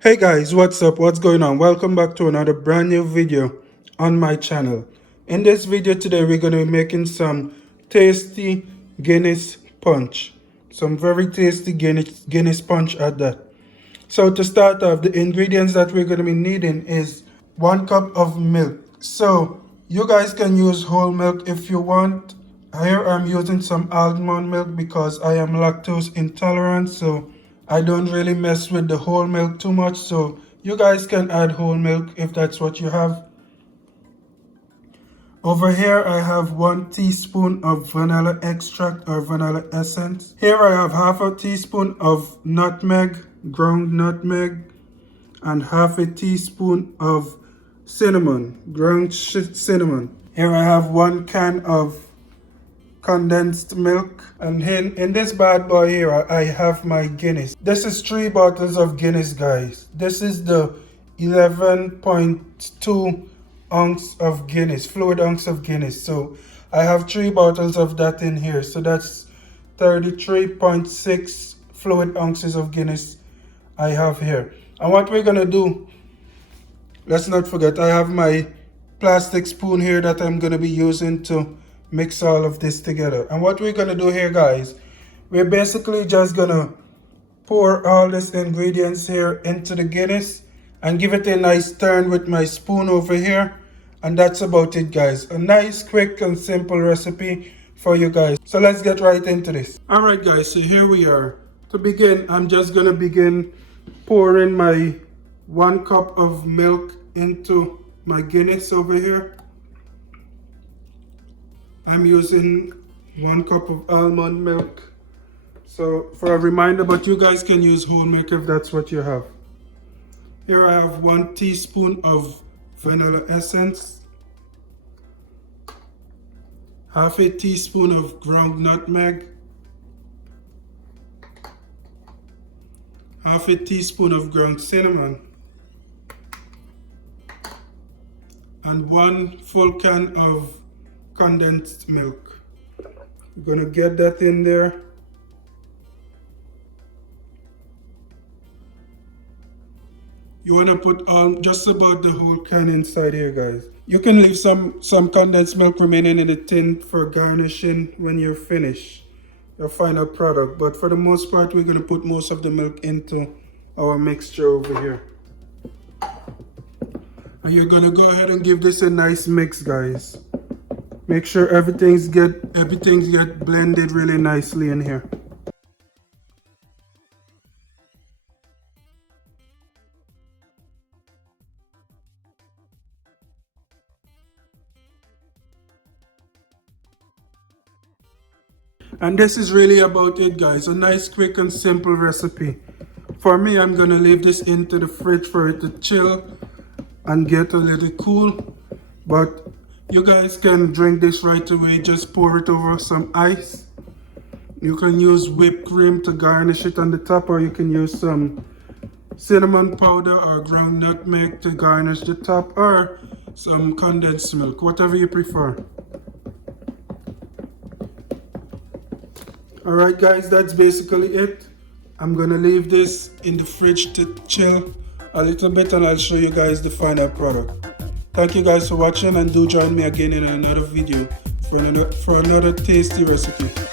Hey guys, what's up? What's going on? Welcome back to another brand new video on my channel. In this video today, we're going to be making some tasty Guinness punch. Some very tasty Guinness punch at that. So to start off, the ingredients that we're going to be needing is 1 cup of milk. So you guys can use whole milk if you want. Here I'm using some almond milk because I am lactose intolerant, so I don't really mess with the whole milk too much. So you guys can add whole milk if that's what you have. Over here I have 1 teaspoon of vanilla extract or vanilla essence. Here I have half a teaspoon of nutmeg, ground nutmeg, and half a teaspoon of cinnamon, ground cinnamon. Here I have 1 can of condensed milk, and in this bad boy here I have my Guinness. This is 3 bottles of Guinness, guys. This is the 11.2 ounce of Guinness, fluid ounce of Guinness. So I have 3 bottles of that in here, so that's 33.6 fluid ounces of Guinness I have here. And what we're gonna do, let's not forget, I have my plastic spoon here that I'm gonna be using to mix all of this together. And what we're gonna do here, guys, we're basically just gonna pour all these ingredients here into the Guinness and give it a nice turn with my spoon over here. And that's about it, guys. A nice, quick and simple recipe for you guys. So let's get right into this. All right, guys, so here we are. To begin, I'm just gonna begin pouring my 1 cup of milk into my Guinness over here. I'm using 1 cup of almond milk. So for a reminder, but you guys can use whole milk if that's what you have. Here I have 1 teaspoon of vanilla essence, half a teaspoon of ground nutmeg, half a teaspoon of ground cinnamon, and 1 full can of condensed milk. I'm gonna get that in there. You wanna put just about the whole can inside here, guys. You can leave some condensed milk remaining in the tin for garnishing when you're finished your final product, but for the most part we're gonna put most of the milk into our mixture over here. And you're gonna go ahead and give this a nice mix, guys. Make sure everything's get blended really nicely in here. And this is really about it, guys. A nice, quick and simple recipe. For me, I'm gonna leave this into the fridge for it to chill and get a little cool. But you guys can drink this right away. Just pour it over some ice. You can use whipped cream to garnish it on the top, or you can use some cinnamon powder or ground nutmeg to garnish the top, or some condensed milk, whatever you prefer. Alright guys, that's basically it. I'm gonna leave this in the fridge to chill a little bit, and I'll show you guys the final product. Thank you guys for watching, and do join me again in another video for another tasty recipe.